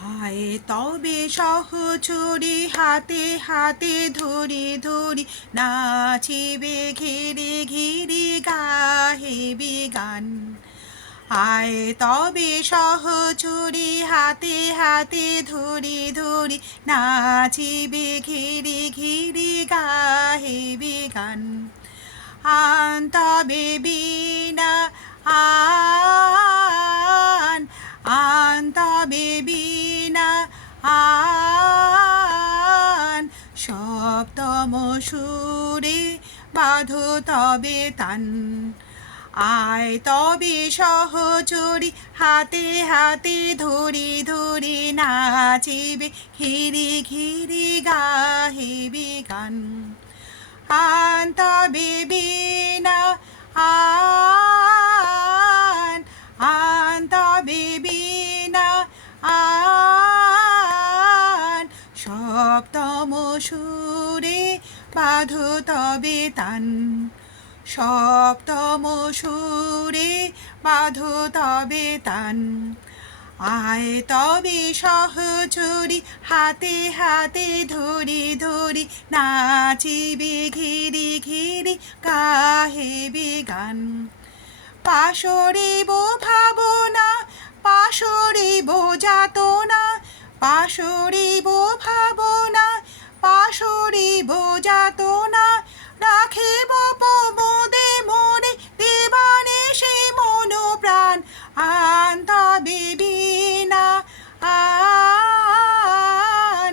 হায় তবে সহচরি হাতে হাতে ধরি ধরি নাচিবে ঘিরে ঘিরে গাহিবে গান। আয় তবে সহচরি হাতে হাতে ধরি ধরি নাচিবে ঘিরে ঘিরে গাহিবে গান। আন তবে বীণা আন আন তবে বীণা আন সপ্তম সুরে বাঁধো তবে তান। আয় তবে সহচরি হাতে হাতে ধরি ধরি নাচিবে ঘিরে ঘিরে গাহিবে গান। আন তবে বীণা আন আন তবে বীণা আন সপ্তম সুরে বাঁধো তবে তান। সপ্তম সুরে বাঁধো তবে তান। আয় তবে সহচরি হাতে হাতে ধরি ধরি নাচিবে ঘিরি ঘিরি গাহিবে গান। পাশরিব ভাবনা পাশরিব যাতনা পাশরিব ভাবনা পাশরিব যাতনা রাখিব প্রমোদে মনে দেবানিশি মন প্রাণ। আন তবে বীণা আন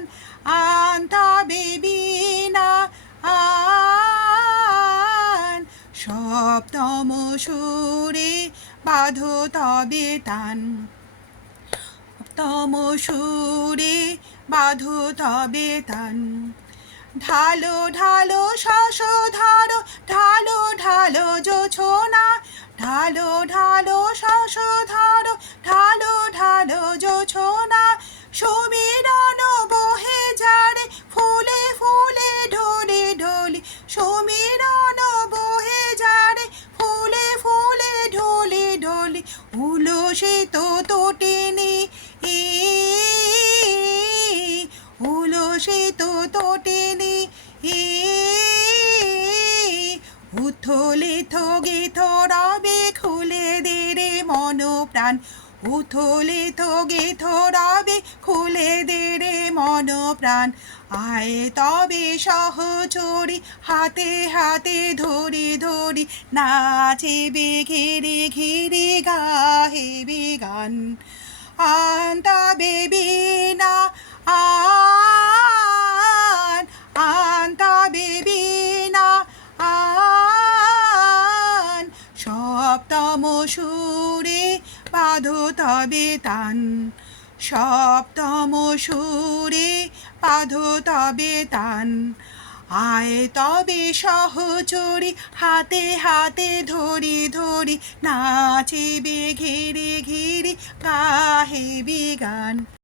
আন তবে বীণা আন সপ্তম সুরে বাঁধো তবে তান। সপ্তম সুরে বাঁধো তবে তান। ঢালো ঢালো শশধর ঢালো ঢালো জোছনা ঢালো ঢালো শশধর ঢালো ঢালো জোছনা। সমীরণ বহে যারে ফুলে ফুলে ঢলে ঢলে সমীরণ বহে যারে ফুলে ফুলে ঢলে ঢলে। উলসিত তটিনী উলসিত তটিনী উথলিত গীত রবে খুলে দে রে মন প্রাণ। উথলিত গীত রবে খুলে দে রে মন প্রাণ। আয় তবে সহচরি হাতে হাতে ধরি ধরি নাচিবে ঘিরে ঘিরে গাহিবে গান। আন তবে বীণা আন আন তবে বীণা আন সপ্তম সুরে বাঁধো তবে তান। সপ্তম সুরে বাঁধো তবে তান। আয় তবে সহচরি হাতে হাতে ধরি ধরি নাচিবে ঘিরে ঘিরে গাহিবে গান।